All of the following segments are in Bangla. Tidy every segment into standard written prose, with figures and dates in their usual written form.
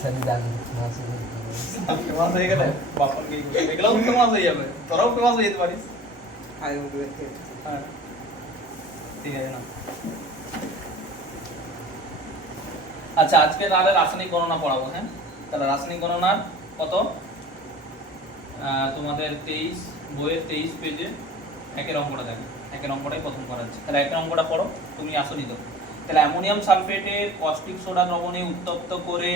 রাসায়নিক দাগ মাছ ফেমাস হয়ে গেলে বাপন কি এগুলোও ফেমাস হয়ে যাবে, তোরাও ফেমাস হয়ে যেতে পারিস। হ্যাঁ ঠিক আছে না। আচ্ছা আজকে তাহলে রাসায়নিক গণনা পড়াবো। হ্যাঁ তাহলে রাসায়নিক গণনার কত তোমাদের 23 বইয়ের 23 পেজে একের অঙ্কটা দেখো, একের অঙ্কটাই প্রথম করাচ্ছি। তাহলে একের অঙ্কটা পড়ো, তুমি আসনি তো। তাহলে অ্যামোনিয়াম সালফেটের কস্টিক সোডা দ্রবণে উত্তপ্ত করে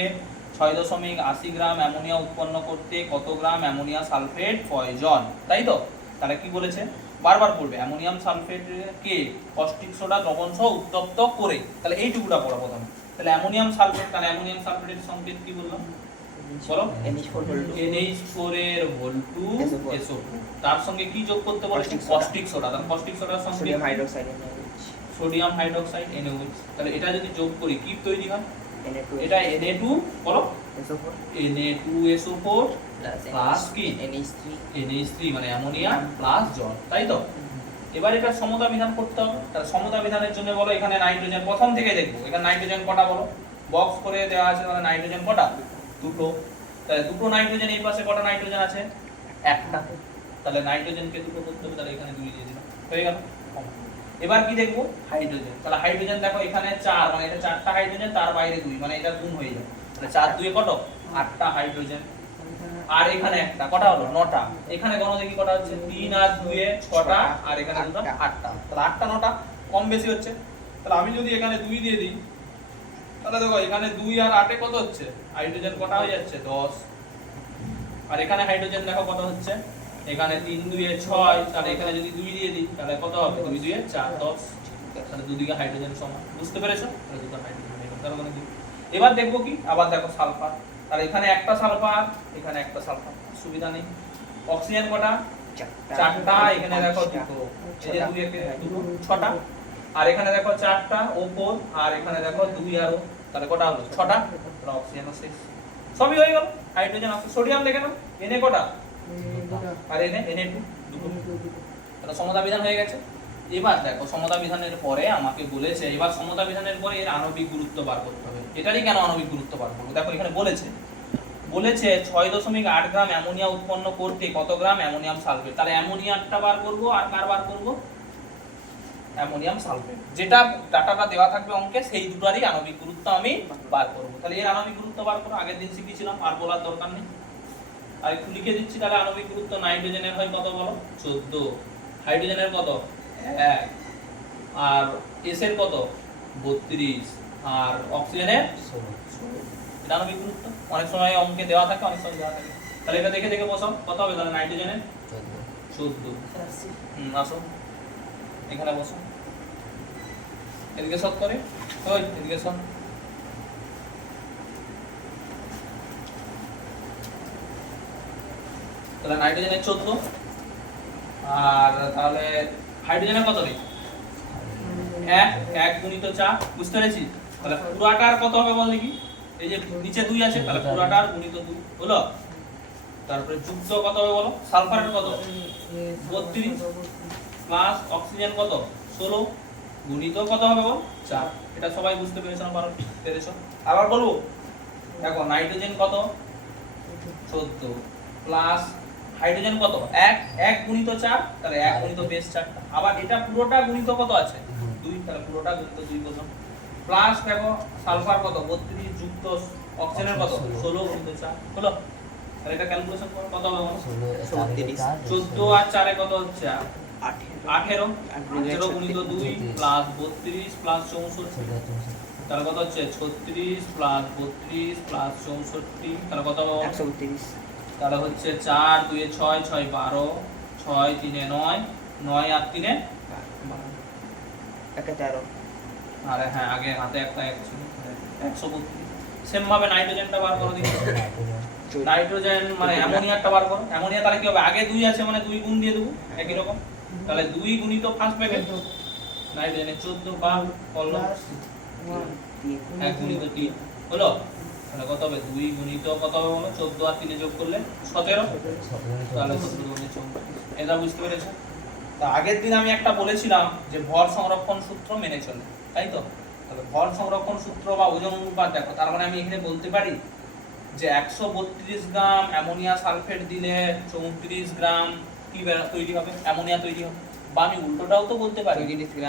6.80 গ্রাম অ্যামোনিয়া উৎপন্ন করতে কত গ্রাম অ্যামোনিয়া সালফেট প্রয়োজন, তাই তো? তাহলে কি বলেছে, বারবার পড়বে, অ্যামোনিয়াম সালফেটকে কস্টিক সোডা দ্রবণ সহ উত্তপ্ত করে। তাহলে এইটুকুটা পড়ো প্রথমে। তাহলে অ্যামোনিয়াম সালফেট, তাহলে অ্যামোনিয়াম সালফেটের সংকেত কি বললাম বলো? NH4 এর Hol2 SO2, তার সঙ্গে কি যোগ করতে বলেছে? Caustic soda. তাহলে কস্টিক সোডার সঙ্গে sodium hydroxide sodium hydroxide NaOH। তাহলে এটা যদি যোগ করি কি তৈরি হয়? এটা Na2 বলো, Na2SO4 প্লাস কি NH3 মানে অ্যামোনিয়া প্লাস জল, তাই তো? এবার এটা সমতা বিধান করতে হবে। তাহলে সমতা বিধানের জন্য বলো এখানে নাইট্রোজেন প্রথম থেকে দেখবো, এখানে নাইট্রোজেন কটা বলো, বক্স করে দেওয়া আছে। তাহলে নাইট্রোজেন কটা? দুটো। তাহলে দুটো নাইট্রোজেন, এই পাশে কটা নাইট্রোজেন আছে? একটা। তাহলে নাইট্রোজেনকে দুটো করতে হবে, তাহলে এখানে 2 দিয়ে দিলাম, হয়ে গেল। এবার কি দেখবো? হাইড্রোজেন। তাহলে হাইড্রোজেন দেখো এখানে 4, মানে এটা 4টা হাইড্রোজেন, তার বাইরে 2, মানে এটা গুণ হয়ে যাবে। তাহলে 4 2 কত? 8টা হাইড্রোজেন। আর এখানে একটা, কটা হলো? 9টা। এখানে গণ দেখি কটা হচ্ছে? 3 আর 2 এ 6টা, আর এখানে 2টা 8টা। তাহলে 8টা 9টা কম বেশি হচ্ছে। তাহলে আমি যদি এখানে 2 দিয়ে দিই, তাহলে দেখো এখানে 2 আর 8 এ কত হচ্ছে? হাইড্রোজেন কটা হয়ে যাচ্ছে? 10। আর এখানে হাইড্রোজেন দেখো কত হচ্ছে? এখানে 3 2 এ 6, তাহলে এখানে যদি 2 দিয়ে দিই তাহলে কত হবে? 2 2 এ 4 10। তাহলে দুদিকে হাইড্রোজেন সমান, বুঝতে পেরেছো? তাহলে দুটো হাইড্রোজেন এখানে, তার মানে 2। এবার দেখবো কি, আবার দেখো সালফার। তাহলে এখানে একটা সালফার, এখানে একটা সালফার, সুবিধা নেই। অক্সিজেন কটা? 4টা, এখানে দেখো দুটো, এই যে 2 একে 2 6টা। আর এখানে দেখো 4টা O4, আর এখানে দেখো 2 আর O, তাহলে কটা হলো? 6টা। তাহলে অক্সিজেন শেষ, সবই হয়ে গেল। হাইড্রোজেন আছে। সোডিয়াম দেখে নাও, Na কটা? আর Na2 দুটো। তাহলে সমতা বিধান হয়ে গেছে। এবার দেখো সমতা বিধানের পরে আমাকে বলেছে, এবার সমতা বিধানের পরে এর আণবিক গুরুত্ব বার করতে হবে। এটারই কেন আণবিক গুরুত্ব বার করব? দেখো এখানে বলেছে 6.8 গ্রাম অ্যামোনিয়া উৎপন্ন করতে কত গ্রাম অ্যামোনিয়াম সালফেট। তাহলে অ্যামোনিয়াটা বার করব, আর কার বার করব? Ammonium sulphate. যেটা ডাটাটা দেওয়া থাকবে অঙ্কে, সেই দুটোরই আণবিক গুরুত্ব আমি বার করব। তাহলে এর আণবিক গুরুত্ব বার করো, আগের দিন শিখিয়েছিলাম, আর বলার দরকার নেই। আর একটু লিখে দিচ্ছি। তাহলে আণবিক গুরুত্ব নাইট্রোজেনের হয় কত বলো? 14। হাইড্রোজেনের কত? 1। আর এস এর কত? 32। আর অক্সিজেনের 16। এটা আণবিক গুরুত্ব। অনেক সময় অঙ্কে দেওয়া থাকে, অনেক সময় দেওয়া থাকে। তাহলে এটা দেখে দেখে বসাও, কত হবে? তাহলে নাইট্রোজেনের 14। আসো এখানে বসো, এদিকে সব করে, ওই এদিকে সব। তাহলে নাইট্রোজেনের 14, আর তাহলে হাইড্রোজেনের কত নেই? 1 গুণিত 4, বুঝতে পেরেছি? তাহলে পুরাটার কত হবে বল দেখি? এই যে নিচে 2 আছে, তাহলে পুরাটার গুণিত 2 হলো। তারপরে যুক্ত কত হবে বলো? সালফারের কত? 32 প্লাস অক্সিজেন কত? 16 গুণিত কত হবে বল? 4। এটা সবাই বুঝতে পেরেছো না? পেরেছো? আবার বলবো, দেখো নাইট্রোজেন কত? 14 প্লাস হাইড্রোজেন কত? 1 গুণিত 4, তাহলে 1 গুণিত বেস 4টা। আবার এটা পুরোটা গুণিত কত আছে? 2, তাহলে পুরোটা গুণিত 2 করলাম। প্লাস দেখো সালফার কত? 32 যুক্ত অক্সিজেনের কত? 16 গুণিত 4 হলো। তাহলে এটা ক্যালকুলেশন করো, কত হবে বলো? 14 আর 4 এ কত হচ্ছে? 18 গুণিত 2 প্লাস 32 প্লাস 64, তাহলে কত হচ্ছে? 36 প্লাস 32 প্লাস 64, তাহলে কত হবে? 132। তাহলে হচ্ছে 4 2 এ 6 6 12, 6 3 এ 9, 9 আর 3 এ 13। আরে হ্যাঁ, আগে হাতে একটা 1 ছিল, 132। সেম ভাবে নাইট্রোজেনটা বার করো দেখি। নাইট্রোজেন মানে অ্যামোনিয়াটা বার করো। অ্যামোনিয়া তাহলে কি হবে? আগে 2 আছে মানে 2 গুণ দিয়ে দেব, একই রকম। তাহলে 2 গুণিত ফার্স্ট প্যাকেট নাইট্রোজেনের 14 বার করলো, 1 গুণিত 3 হলো। তাহলে কত হবে? 2 গুণিত কত হবে বলো? 14 আর 3 যোগ করলে 17, তাহলে 17 গুণিত 34। এটা বুঝতে পেরেছো? তা আগের দিন আমি একটা বলেছিলাম যে ভর সংরক্ষণ সূত্র মেনে চলে, তাই তো? তাহলে ভর সংরক্ষণ সূত্র বা ওজন অনুপাত দেখো, তার মানে আমি এখানে বলতে পারি যে 132 গ্রাম অ্যামোনিয়া সালফেট দিলে 34 গ্রাম কি তৈরি হবে, অ্যামোনিয়া তৈরি হবে। বা আমি উল্টোটাও তো বলতে পারি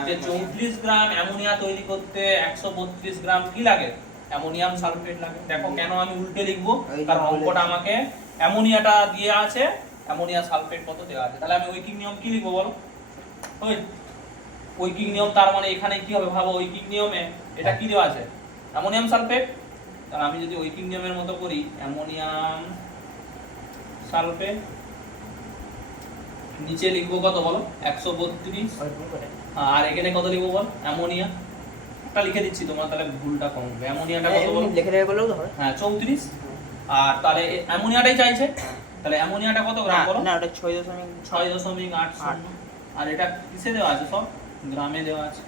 যে 34 গ্রাম অ্যামোনিয়া তৈরি করতে 132 গ্রাম কি লাগে, অ্যামোনিয়াম সালফেট লাগে। দেখো কেন আমি উল্টে লিখবো, কারণ অঙ্কটা আমাকে অ্যামোনিয়াটা দিয়ে আছে, অ্যামোনিয়া সালফেট কত দেওয়া আছে। তাহলে আমি ঐকিক নিয়ম কি লিখবো বলো? ঐকিক নিয়ম, তার মানে এখানে কি হবে ভাবো, ঐকিক নিয়মে এটা কি দেওয়া আছে, অ্যামোনিয়াম সালফেট। তাহলে আমি যদি ঐকিক নিয়মের মতো করি অ্যামোনিয়াম সালফেট, নিচে লিখবো কত বলো 132, আর এখানে কত লিখবো বল, অ্যামোনিয়া। একটা লিখে দিচ্ছি তোমরা তাহলে ভুলটা কম হবে। অ্যামোনিয়াটা কত বলো, লিখে দেবে বলেও ধরো। হ্যাঁ 34, আর তাহলে অ্যামোনিয়াটাই চাইছে, তাহলে অ্যামোনিয়াটা কত গ্রাম বলো, না ওটা 6.8। আর এটা কিসে দেওয়া আছে, সব গ্রামে দেওয়া আছে।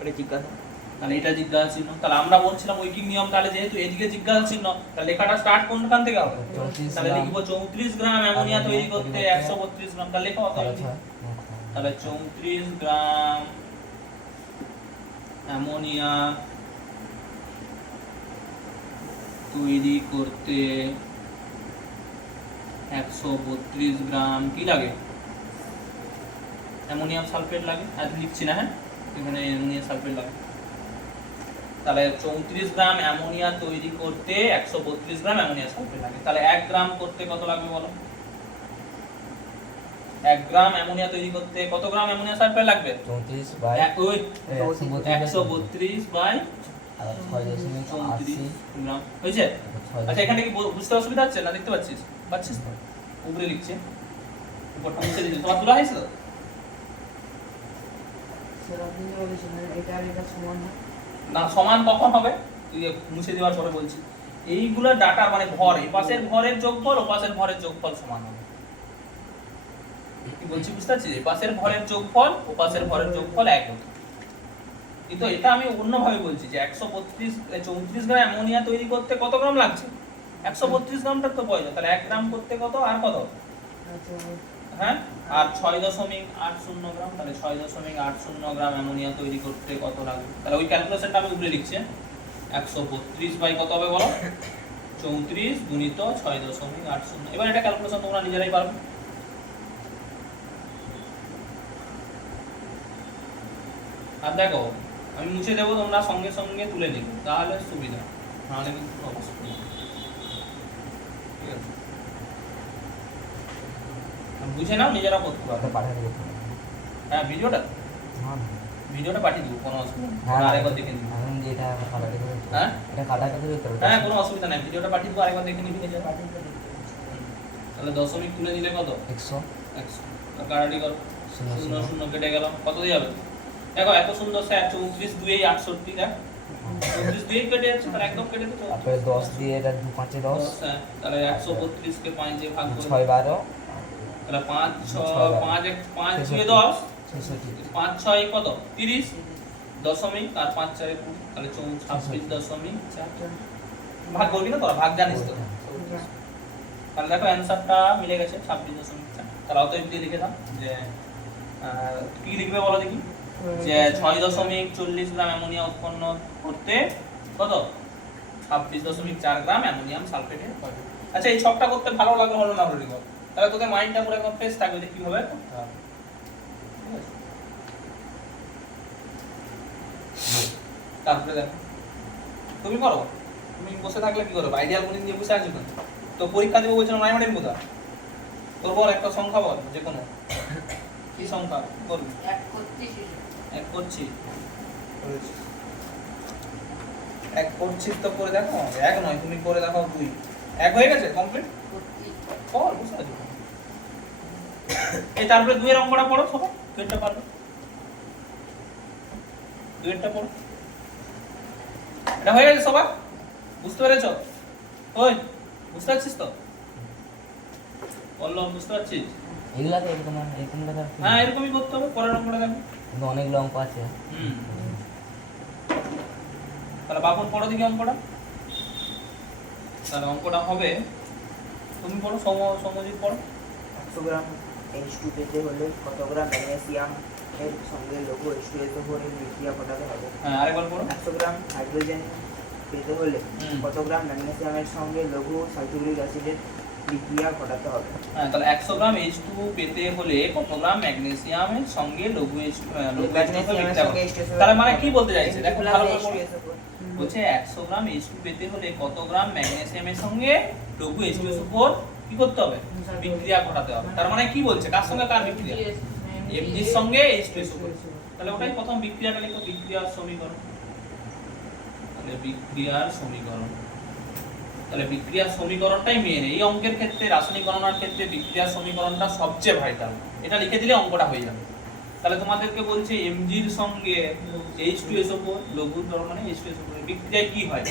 ওটা জিজ্ঞাসা, তাহলে এটা জিজ্ঞাসা চিহ্ন। তাহলে আমরা বলছিলাম ঐকিক নিয়ম, তাহলে যেহেতু এদিকে জিজ্ঞাসা চিহ্ন, তাহলে লেখাটা স্টার্ট কোনখান থেকে হবে, তাহলে লিখবো 34 গ্রাম অ্যামোনিয়া তৈরি করতে 132 গ্রাম, তাহলে লেখা কত হবে, তাহলে 34 গ্রাম অ্যামোনিয়া তৈরি করতে 132 গ্রাম কি লাগে, অ্যামোনিয়াম সালফেট লাগে। আর লিখছি না, হ্যাঁ এখানে অ্যামোনিয়াম সালফেট লাগে। তাহলে 34 গ্রাম অ্যামোনিয়া তৈরি করতে 132 গ্রাম অ্যামোনিয়া সালফেট লাগে। তাহলে 1 গ্রাম করতে কত লাগবে বলো, 1 গ্রাম অ্যামোনিয়া তৈরি করতে কত গ্রাম অ্যামোনিয়া সালফেট লাগবে, 34 বাই 132 বাই 34 গ্রাম হয়েছে। আচ্ছা এখানে কি বুঝতে অসুবিধা হচ্ছে না, দেখতে পাচ্ছিস, পাচ্ছিস তো, উপরে লিখছে, উপরটা মুছে দিয়েছি, তোমার তোলা হয়েছে তো। না সমান কখন হবে, তুই মুছে দেওয়ার পরে বলছি। এইগুলো ডাটা মানে ভর, এই পাশের ভরের যোগফল ও পাশের ভরের যোগফল সমান হবে। কি বলছি বুঝতে পারছিস, এই পাশের ভরের যোগফল ও পাশের ভরের যোগফল এক হবে। কিন্তু এটা আমি অন্যভাবে বলছি যে 34 গ্রাম অ্যামোনিয়া তৈরি করতে কত গ্রাম লাগছে, 132 গ্রামটা তো প্রয়োজন, তাহলে 1 গ্রাম করতে কত আর কত, হ্যাঁ আর 6.80 গ্রাম, তাহলে 6.80 গ্রাম অ্যামোনিয়া তৈরি করতে কত লাগবে। তাহলে ওই ক্যালকুলেশনটা আমি উপরে লিখছি, 132 বাই কত হবে বলো, 34 গুণিত 6.80। এবার এটা ক্যালকুলেশন তোমরা নিজেরাই পারবে। আর দেখো আমি মুছে দেবো, তোমরা সঙ্গে সঙ্গে তুলে নিবে, তাহলে সুবিধা, নাহলে কিন্তু অবস্থা। ঠিক আছে, বুঝে নাও, নিজেরা করতে পারবে। হ্যাঁ ভিডিওটা পাঠিয়ে দেবো, কোনো অসুবিধা নেই, আরেকবার দেখে নিবি। হ্যাঁ হ্যাঁ কোনো অসুবিধা নেই, ভিডিওটা পাঠিয়ে দেবো, আরেকবার দেখে নিবি। তাহলে দশমিক তুলে নিলে কত, 100 কাটাকাটি করো, 0 0 কেটে গেল, কত দিয়ে যাবে দেখো, এত সুন্দর স্যার 34 2 68, দেখ 34 2 কেটে যাচ্ছে, তাহলে একদম কেটে দিতে হবে। তারপরে 10 দিয়ে এটা 2 5 10, তাহলে 132 কে 5 দিয়ে ভাগ করো, 6 12, তাহলে 5 6 5 1 5 2 10, 5 6 কত 30 দশমিক, আর 5 4 20, তাহলে 26.4 ভাগ করবি না তোরা, ভাগ জানিস তো। তাহলে দেখো অ্যানসারটা মিলে গেছে 26.4। তাহলে অতএব দিয়ে লিখে দাও যে কি লিখবে বলো দেখি, যে 6.40 গ্রাম অ্যামোনিয়া উৎপন্ন করতে কত 26.4 গ্রাম অ্যামোনিয়াম সালফেটের প্রয়োজন। আচ্ছা এই ছকটা করতে ভালো লাগে হলো না হলো, তাহলে তোদের মাইন্ডটা পুরো একদম ফ্রেশ থাকবে যে কিভাবে করতে হবে। তারপরে দেখো তুমি করো, তুমি বসে থাকলে কি করবে, আইডিয়াল বোলিং দিয়ে বসে আছো না তো, পরীক্ষা দেবো বলছিলাম নাইমাটির কোথা, তোর বল একটা সংখ্যা বল, যে কোনো কি সংখ্যা করবি, এক করছি তো করে দেখো, এক নয় তুমি করে দেখো 2, এক হয়ে গেছে কমপ্লিট কর, বুঝতে পারছো। এই তারপরে 2 এর অঙ্কটা পড়ো সবাই, 2 পারবে, 2 পড়ো, এটা হয়ে গেছে সবাই, বুঝতে পেরেছো? ওই বুঝতে পারছিস তো, বললাম বুঝতে পারছিস? এগুলা তো এরকম লেখা, হ্যাঁ এরকমই করতে হবে, পরের অঙ্কটা দেখো, কিন্তু অনেক অঙ্ক আছে। তাহলে বাপন পড়ো দেখি অঙ্কটা, তাহলে অঙ্কটা হবে, তুমি পড়ো, সমজিৎ পড়ো। 100 গ্রাম H2 পেতে হলে কত গ্রাম ম্যাগনেসিয়াম এর সঙ্গে লঘু H2SO4 এর বিক্রিয়া ঘটাতে হবে। হ্যাঁ আরেকবার পড়ো। 100 গ্রাম হাইড্রোজেন পেতে হলে হুম। কত গ্রাম ম্যাগনেসিয়ামের সঙ্গে লঘু সালফিউরিক অ্যাসিডের বিক্রিয়া ঘটাতে হবে? হ্যাঁ, তাহলে 100 গ্রাম H2 পেতে হলে কত গ্রাম ম্যাগনেসিয়ামের সঙ্গে লঘু H2 ম্যাগনেসিয়ামের সঙ্গে H2SO4 তাহলে মানে কি বলতে চাইছে Mg দেখো plus ভালো করে পড়ো। H2SO4 বলছে 100 গ্রাম H2 পেতে হলে কত গ্রাম ম্যাগনেসিয়ামের সঙ্গে লঘু H2SO4 কি করতে হবে? বিক্রিয়া ঘটাতে হবে। তার মানে কি বলছে কার সঙ্গে কার বিক্রিয়া? Mg এর সঙ্গে H2SO4। তাহলে ওটাই প্রথম বিক্রিয়াটা লিখো, বিক্রিয়ার সমীকরণ। তাহলে বিক্রিয়ার সমীকরণ, তাহলে বিক্রিয়ার সমীকরণটাই মেন। এই অঙ্কের ক্ষেত্রে, রাসায়নিক গণনার ক্ষেত্রে বিক্রিয়ার সমীকরণটা সবচেয়ে ভাইটাল। এটা লিখে দিলে অঙ্কটা হয়ে যাবে। তাহলে তোমাদেরকে বলছে Mg এর সঙ্গে H2SO4 লঘু মানে H2SO4 এর বিক্রিয়ায় কি হয়?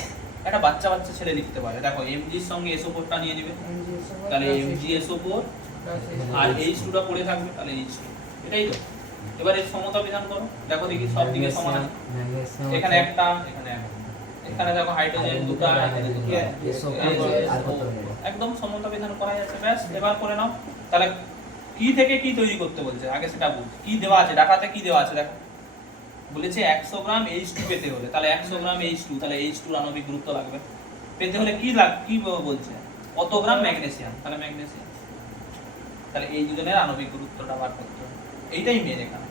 একটা বাচ্চা বাচ্চা ছেলে লিখতে পারে। দেখো Mg এর সঙ্গে SO4 টা নিয়ে নেবে, তাহলে MgSO4 আর H2 টা পড়ে থাকবে, তাহলে H2। এটাই তো। এবার এর সমতা বিধান করো, দেখো দেখি সব দিকে সমান আছে। এখানে একটা, এখানে একটা, এখানে দেখো হাইড্রোজেন দুটো, এখানে দুটো, একদম সমতা বিধান করা যাচ্ছে। ব্যাস, এবার করে নাও। তাহলে কি থেকে কি তৈরি করতে বলছে আগে সেটা বুঝ। কি দেওয়া আছে ডাটাতে, কি দেওয়া আছে দেখো। বলেছে 100 গ্রাম H2 পেতে হলে, তাহলে 100 গ্রাম H2, তাহলে H2 এর আণবিক গুরুত্ব লাগবে। পেতে হলে কি বলছে? কত গ্রাম ম্যাগনেসিয়াম, তাহলে ম্যাগনেসিয়াম। তাহলে এই দুজনের আণবিক গুরুত্বটা বার করতে হবে। এইটাই মেন এখানে।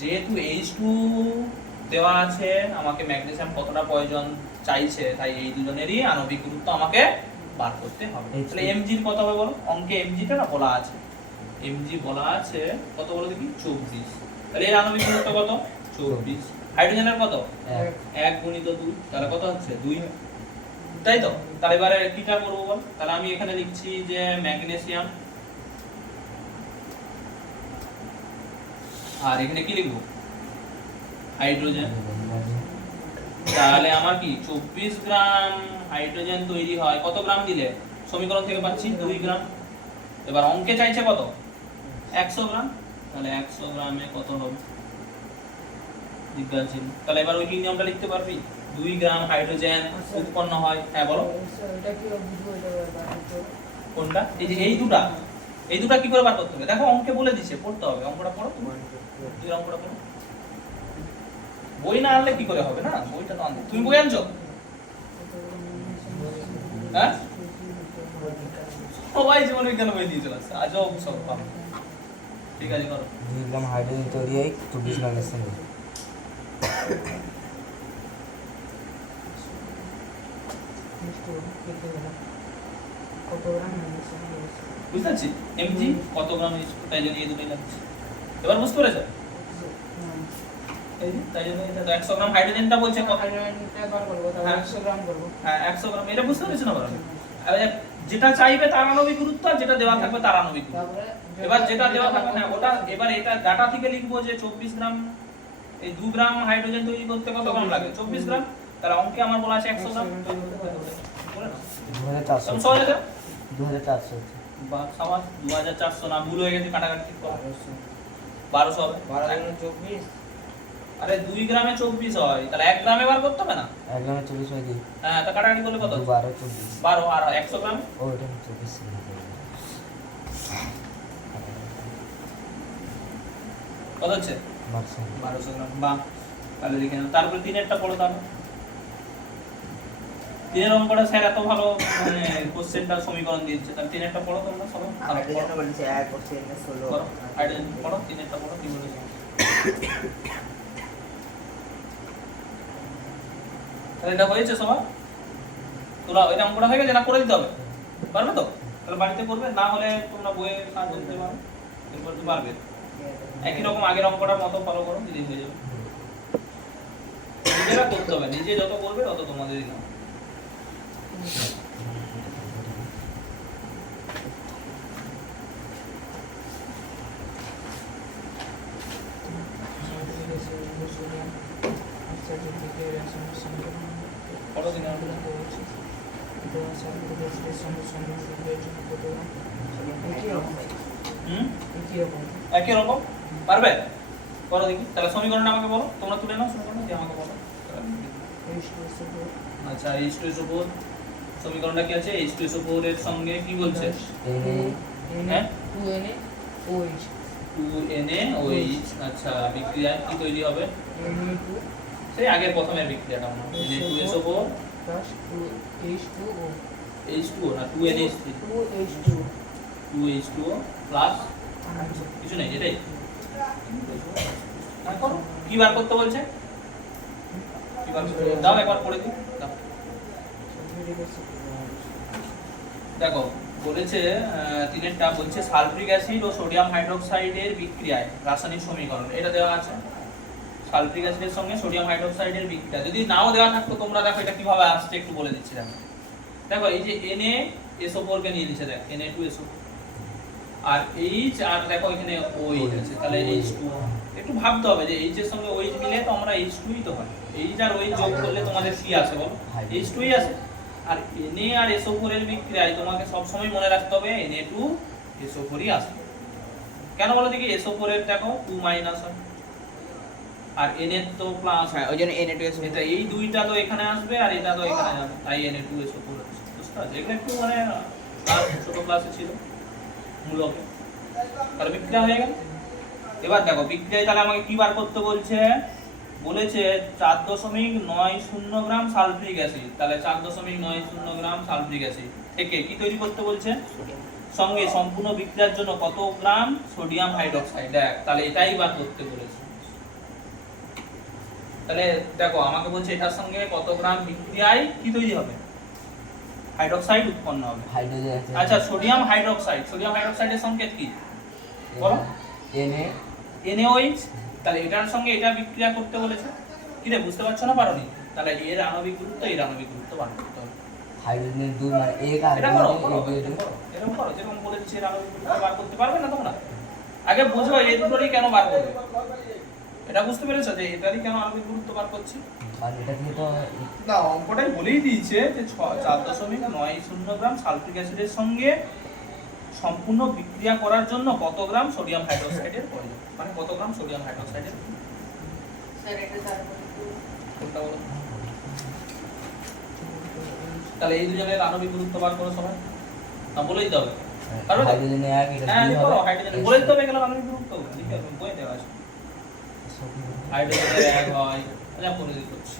যেহেতু H2 দেওয়া আছে, আমাকে ম্যাগনেসিয়াম কতটা প্রয়োজন চাইছে, তাই এই দুজনেরই আণবিক গুরুত্ব আমাকে বার করতে হবে। তাহলে Mg এর কত হবে বলো? অঙ্কে Mg টা না বলা আছে। Mg বলা আছে কত বলো দেখি? 24। তাহলে এর আণবিক গুরুত্ব কত? 24। হাইড্রোজেনের কত? 1 গুণিত 2, তাহলে কত হচ্ছে? 2। তাই তো? তাহলে এবারে কিটা করব বল? তাহলে আমি এখানে লিখছি যে ম্যাগনেসিয়াম, আর এখানে কি লিখবো? হাইড্রোজেন। তাহলে আমার কি 24 গ্রাম হাইড্রোজেন তৈরি হয় কত গ্রাম দিলে? সমীকরণ থেকে পাচ্ছি 2 গ্রাম। এবার অঙ্কে চাইছে কত? 100 গ্রাম। তাহলে 100 গ্রামে কত হবে? জিজ্ঞাসা ছিল। তাহলে এবার ওই নিয়মটা লিখতে পারবি? 2 গ্রাম হাইড্রোজেন উৎপন্ন হয়। হ্যাঁ বলো। এটা কি বুঝবো? এটা কোনটা? এই যে এই দুটা কি করে বার করতে হবে? দেখো অঙ্কে বলে দিছে, পড়তে হবে। অঙ্কটা পড়ো তুমি। তুই অঙ্কটা পড়ো। বই না আনলে কি করে হবে? না বইটা তো আনতে। তুমি বই আনছো? হ্যাঁ, সবাই জীবন বিজ্ঞান বই দিয়ে চলে আসছে। আজব সব পাবো। ঠিক আছে করো। 2 গ্রাম হাইড্রোজেন তৈরি হয় 24 ম্যাগনেসিয়াম। কত গ্রাম ম্যাগনেসিয়াম? বুঝতে পারছি? Mg কত গ্রাম তাই জন্য এই দুটোই লাগছে। এবার বুঝতে পেরেছো? এই যে তাই জন্য এটা 100 গ্রাম হাইড্রোজেনটা বলছে কত? হাইড্রোজেনটা বার করব, তাহলে 100 গ্রাম করব। হ্যাঁ 100 গ্রাম। এটা বুঝতে পেরেছো না বলো? যেটা চাইবে তার আণবিক গুরুত্ব, আর যেটা দেওয়া থাকবে তার আণবিক গুরুত্ব। তারপরে এবার যেটা দেওয়া থাকবে না ওটা, এবার এটা ডাটা থেকে লিখবো যে 24 গ্রাম, এই 2 গ্রাম হাইড্রোজেন তৈরি করতে কত গ্রাম লাগে? 24 গ্রাম। তাহলে অঙ্কে আমার বলা আছে 100 গ্রাম। বলে নাও। 2400। তুমি সহজ আছে? 2400 হচ্ছে। বা সাবাস, 2400 না, ভুল হয়ে গেছে, কাটাকাটি করো। 1200 হবে। 12 গুণ 24, আরে 2 গ্রামে 24 হয়, তাহলে 1 গ্রামে বার করতে হবে না? 1 গ্রামে 24 হয় কি? হ্যাঁ, তা কাটাকাটি করলে কত? 12 24। 12 আর 100 গ্রাম ও এটা 24 কত হচ্ছে? 1200। 1200 গ্রাম। বাহ, তাহলে লিখে নাও। তারপরে 3-এরটা পড়ো। তাহলে 3-এর অঙ্কটা স্যার এত ভালো মানে কোশ্চেনটা সমীকরণ দিয়েছে, তাহলে 3-এরটা পড়ো তোমরা সবাই। ভালো পড়ো। হাইড্রোজেন বলেছে 1 ও 16। পড়ো হাইড্রোজেন পড়ো, 3-এরটা পড়ো কি বলেছে। তাহলে এটা হয়েছে সবার? তোরা এটা অঙ্কটা হয়ে গেছে না? করে দিতে হবে, পারবে তো? তাহলে বাড়িতে করবে, না হলে তোমরা বইয়ে সাহায্য নিতে পারো, এরপর তো পারবে। একই রকম আগের অঙ্কটার মতো ফলো করো, দিদি হয়ে যাবে। নিজেরা করতে হবে, নিজে যত করবে তত তোমাদেরই নাম। পড়ো দিন আর। একই রকম পারবে? করো দেখি। তাহলে সমীকরণটা আমাকে বলো, তোমরা তুলে নাও সমীকরণ দিয়ে আমাকে বলো। আচ্ছা, H2SO4 সমীকরণটা কি আছে? H2SO4 এর সঙ্গে কি বলছে? হ্যাঁ 2NaOH। আচ্ছা, বিক্রিয়া কি তৈরি হবে? সেই আগের প্রথমের বিক্রিয়াটা মনে হয়। Na2SO4 প্লাস 2H2O H2O না 2NH3 2H2O 2H2O প্লাস আচ্ছা কিছু নেই এটাই হ্যাঁ, করো। কি বার করতে বলছে কি বার করতে দাও একবার পড়ে দিই দাও। দেখো বলেছে তিনেরটা বলছে সালফ্রিক অ্যাসিড ও সোডিয়াম হাইড্রোক্সাইডের বিক্রিয়ায় রাসায়নিক সমীকরণ এটা দেওয়া আছে সালফ্রিক অ্যাসিডের সঙ্গে সোডিয়াম হাইড্রোক্সাইডের বিক্রিয়া যদি নাও দেওয়া থাকতো তোমরা দেখো এটা কিভাবে আসছে একটু বলে দিচ্ছি দেখো দেখো এই যে Na কে নিয়ে নিচ্ছে দেখ Na2SO আর H আর দেখো এখানে OH আছে তাহলে H2O একটু ভাবতে হবে যে H এর সঙ্গে OH মিলে তো আমরা H2ই তো হয় H আর OH যোগ করলে তোমাদের C আসে বলো H2ই আসে আর Na আর SO4 এর বিক্রিয়ায় তোমাকে সব সময় মনে রাখতে হবে Na2SO4ই আসে কেন বলো দেখি SO4 এর দেখো 2 মাইনাস হয় আর n এর তো প্লাস হ্যাঁ ওই জন্য Na2SO এটা এই দুইটা তো এখানে আসবে আর এটা তো এখানে যাবে তাই Na2SO4 আছে বুঝতে পারছো এগুলো একটু মানে ছোট ক্লাসে ছিল মূলকে তাহলে বিক্রিয়া হয়ে গেল এবার দেখো বিক্রিয়ায় তাহলে আমাকে কি বার করতে বলছে বলেছে 4.90 গ্রাম সালফ্রিক অ্যাসিড তাহলে 4.90 গ্রাম সালফ্রিক অ্যাসিড থেকে কি তৈরি করতে বলছে সঙ্গে সম্পূর্ণ বিক্রিয়ার জন্য কত গ্রাম সোডিয়াম হাইড্রোক্সাইড দেখ তাহলে এটাই বার করতে বলেছে তাহলে দেখো আমাকে বলছে এটার সঙ্গে কত গ্রাম বিক্রিয়ায় কি তৈরি হবে হাইড্রোক্সাইড উৎপন্ন হবে হাইড্রোজেন আছে আচ্ছা সোডিয়াম হাইড্রোক্সাইডের সংকেত কি বলো NaOH তাহলে এটার সঙ্গে এটা বিক্রিয়া করতে বলেছে কি রে বুঝতে পারছো না পারোনি তাহলে এর আণবিক গুরুত্ব এর আণবিক গুরুত্ব বার করতে হবে হাইড্রোজেন দুই মানে এক আর এটা করো এরকম করো যেরকম বলে দিচ্ছি এর আণবিক গুরুত্ব বার করতে পারবে না তোমরা আগে বুঝো এই দুটোরই কেন বার করবে এটা বুঝতে পেরেছো যে এটারই কেন আণবিক গুরুত্ব বার করছি আর এটা দিয়ে তো না অঙ্কটাই বলেই দিয়েছে যে 4.90 গ্রাম সালফ্রিক অ্যাসিডের সঙ্গে সম্পূর্ণ বিক্রিয়া করার জন্য কত গ্রাম সোডিয়াম হাইড্রোক্সাইডের প্রয়োজন মানে কত গ্রাম সোডিয়াম হাইড্রোক্সাইডের স্যার এটা তারপরে কোনটা বলো তাহলে এই দুজনের আণবিক গুরুত্ব বার করো সবাই না বলেই দিতে হবে পারবে তো? হাইড্রোজেন এক এটা হ্যাঁ দুই করো হবে হাইড্রোজেন বলে দিতে হবে গেল আণবিক গুরুত্ব লিখে হবে বই দেওয়া আছে হাইড্রোজেনের এক হয় আচ্ছা করে দিচ্ছি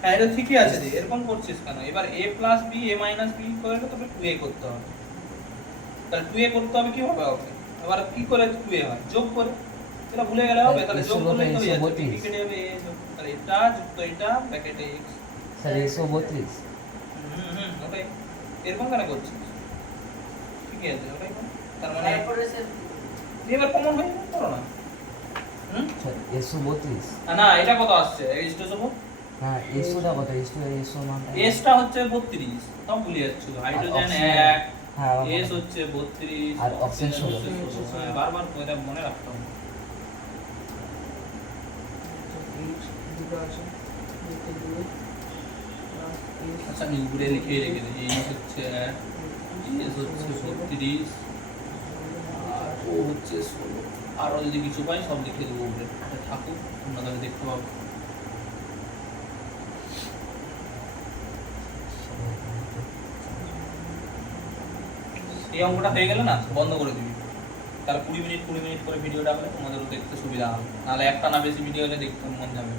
হ্যাঁ এটা ঠিকই আছে রে এরকম করছিস কেন এবার a plus b a minus b করে তবে 2a করতে হবে তাহলে 2a করতে হবে কি হবে ওকে এবার কি করে 2a হয় যোগ করে এটা ভুলে গেলে হবে তাহলে যোগ করলেই তো হয়ে যাবে ব্র্যাকেটে হবে a যোগ তাহলে এটা যুক্ত এটা ব্র্যাকেটে x স্যার 132 ওটাই এরকম কেন করছিস ঠিক আছে ওটাই করো। তার মানে তারপরে স্যার এবার কমন হয়ে যাবে করো না স্যার 132 না এটা কত আসছে H2SO4 হ্যাঁ এসোটা কত এসো মানটা এসটা হচ্ছে 32 তাও ভুলে যাচ্ছ হাইড্রোজেন oxygen- 1 হ্যাঁ এস হচ্ছে 32 আর অক্সিজেন 16 হ্যাঁ বারবার এটা মনে রাখতে হবে H দুটো আছে দুটো দুই প্লাস H আচ্ছা আমি উপরে লিখে রেখে দিই এস হচ্ছে 1 এস হচ্ছে 32 আর ও হচ্ছে 16 আরো যদি কিছু পাই সব লিখে দেবো উপরে এটা থাকুক তোমরা তাহলে দেখতে পাবো এই অঙ্কটা হয়ে গেলে না বন্ধ করে দিবি তাহলে 20 মিনিট করে ভিডিওটা হলে তোমাদেরও দেখতে সুবিধা হবে নাহলে একটা না বেশি ভিডিও হলে দেখতে মন যাবে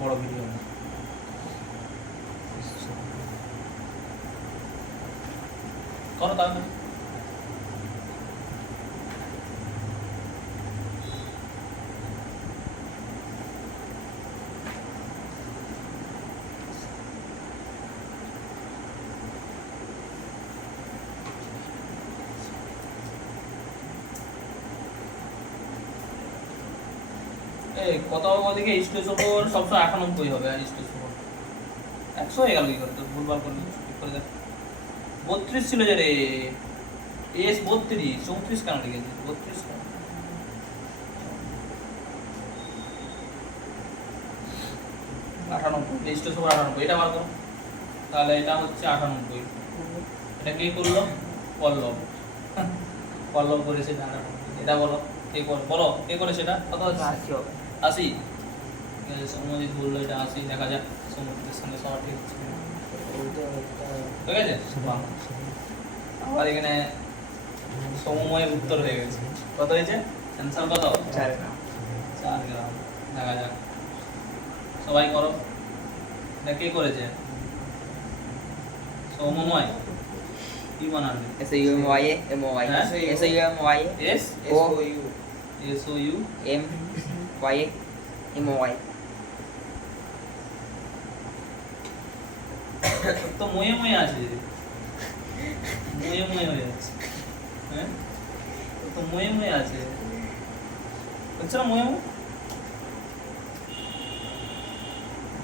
বড় ভিডিও না করো তাহলে এই কত হবে ওদিকে H2SO4 সবসময় 91 হবে আর H2SO4 100 হয়ে গেল কি করে তো ভুলভাল করলি ঠিক করে দেখ 32 ছিল যে রে এস 32 34 কেন লিখেছি 32 কেন আটানব্বই H2SO4 98 এটা বার করো তাহলে এটা হচ্ছে 98 এটা কে করলো পল্লব পল্লব করেছে এটা 98 এটা বলো কে করে বলো কে করে সেটা কত হচ্ছে 80 সমজিৎ বললো এটা 80 দেখা যাক সমজিতের সঙ্গে সব ঠিক হচ্ছে কিনা। ঠিক আছে বাহ। আবার এখানে সমময়ের উত্তর হয়ে গেছে কত হয়েছে অ্যানসার কত 4 গ্রাম 4 গ্রাম দেখা যাক সবাই করো এটা কে করেছে? সৌমময়। কি বানাবে? SOUMY MOY হ্যাঁ? SOUMY S O S O U MY MOY তো ময়ে ময়ে আছে, ময়ে ময়ে হয়ে যাচ্ছে। হ্যাঁ, তো ময়ে ময়ে আছে, বুঝছো না? ময়ে ময়ে।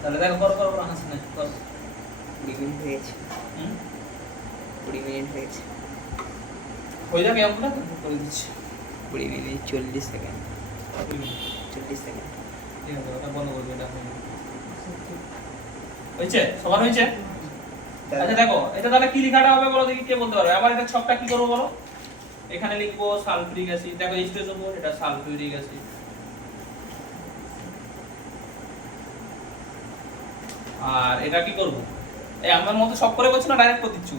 তাহলে দেখো, করো করো করো, হাসি না করো। 20 মিনিট হয়েছে, হুম, 20 মিনিট হয়েছে, হয়ে যাবে আমরা করে দিচ্ছি। 20 মিনিট 40 সেকেন্ড, 40 সেকেন্ড। ঠিক আছে, ওটা বন্ধ করবে, এটা হয়ে যাবে। হয়েছে? সবার হয়েছে? আচ্ছা দেখো, এটা তাহলে কি লেখাটা হবে বলো দেখি, কে বলতে পারবে? আবার এটা ছকটা কি করবো বলো? এখানে লিখবো সালফিউরিক অ্যাসিড, দেখো H2SO এটা সালফিউরিক অ্যাসিড। আর এটা কি করব? এই আমার মতো সব করে বলছি না, ডাইরেক্ট করে দিচ্ছি,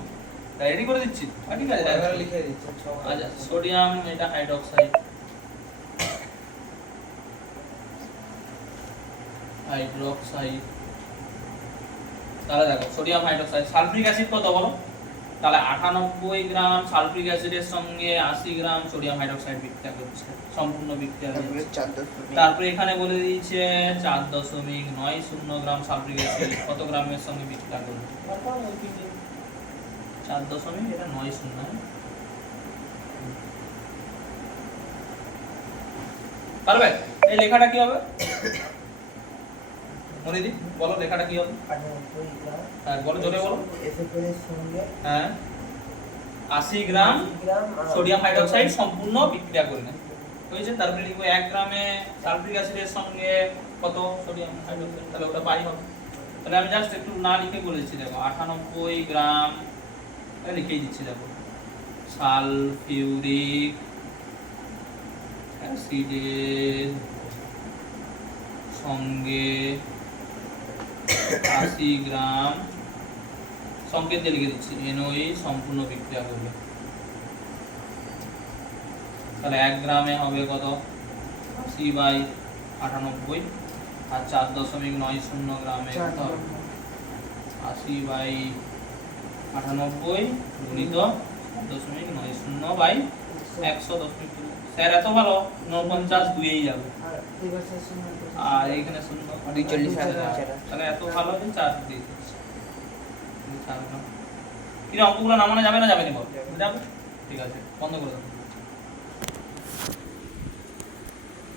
ডাইরেক্টই করে দিচ্ছি। ঠিক আছে, এবার লিখে দিচ্ছেন সব। আচ্ছা, সোডিয়াম এটা হাইড্রোক্সাইড, হাইড্রোক্সাইড। তাহলে দেখো সোডিয়াম হাইড্রোক্সাইড, সালফিউরিক অ্যাসিড কত বলো? তাহলে 98 গ্রাম সালফিউরিক অ্যাসিডের সঙ্গে 80 গ্রাম সোডিয়াম হাইড্রোক্সাইড বিক্রিয়া করছে, সম্পূর্ণ বিক্রিয়া তারপরে হচ্ছে। 4.9 তারপরে এখানে বলে দিয়েছে 4.90 গ্রাম সালফিউরিক অ্যাসিড কত গ্রামের সঙ্গে বিক্রিয়া করবে? 4.90 পারবে? এই লেখাটা কি হবে? মনিদি বলো লেখাটা কি হবে? 98 গ্রাম হ্যাঁ বলো, জোরে বলো। এসএফএর সঙ্গে হ্যাঁ, 80 গ্রাম 80 গ্রাম সোডিয়াম হাইড্রোক্সাইড সম্পূর্ণ বিক্রিয়া করে নেয়। হয়েছে? তারপরে লিখবো 1 গ্রামে সালফিউরিক অ্যাসিডের সঙ্গে কত সোডিয়াম হাইড্রোক্সাইড, তাহলে ওটা পাই হবে। তাহলে আমি জাস্ট একটু না লিখে বলেছি, দেখো 98 গ্রাম লিখেই দিচ্ছি, দেখো সালফিউরিক অ্যাসিডের সঙ্গে 80 গ্রাম সংকেত দিয়ে লিখে দিচ্ছি NOE সম্পূর্ণ বিক্রিয়া করবে। তাহলে 1 গ্রামে হবে কত? 80/98 আর 4.90 গ্রামে কত হবে? 80/98 গুণিত 4.90/110। স্যার এত ভালো, 49 দুইয়েই যাবে, আর রিভার্সের সঙ্গে আর এইখানে 0 240 তাহলে এত ভালো যে 4 দিয়ে দিচ্ছি। 4 গ্রাম। কি অঙ্কগুলো নামানো যাবে না যাবে না বল? যাবে। ঠিক আছে, বন্ধ করে দাও।